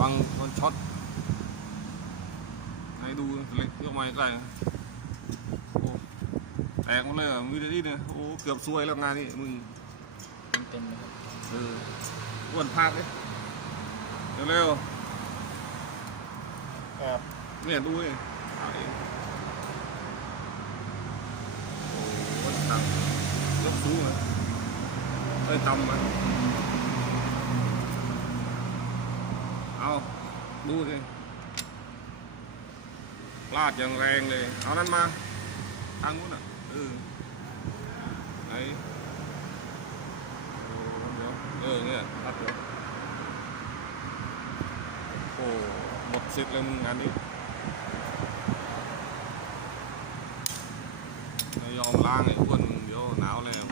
ฟังมันช็อตให้ดูเล็กยกมาใกล้นะโอ้แตกหมดเลยอะมือเดียวนี่เนี่ยโอ้เกือบซวยแล้วงานนี้มึงเต็มๆเลยครับเอออ้วนพากเลยเร็วครับๆเนี่ยดูนี่ถ่ายเองโอ้ยตังยกสูงเลยเอ้ยต่ำมัน เอาดูสิลาดอย่างแรงเลย เอานั้นมา ทางนู้นอะเออไหนเดี๋ยวเออเนี่ยตัดเดี๋ยวโอ้หมดสิทธิ์เลยมึงงานนี้ยอมล้างไอ้อ้วนาวแล้ว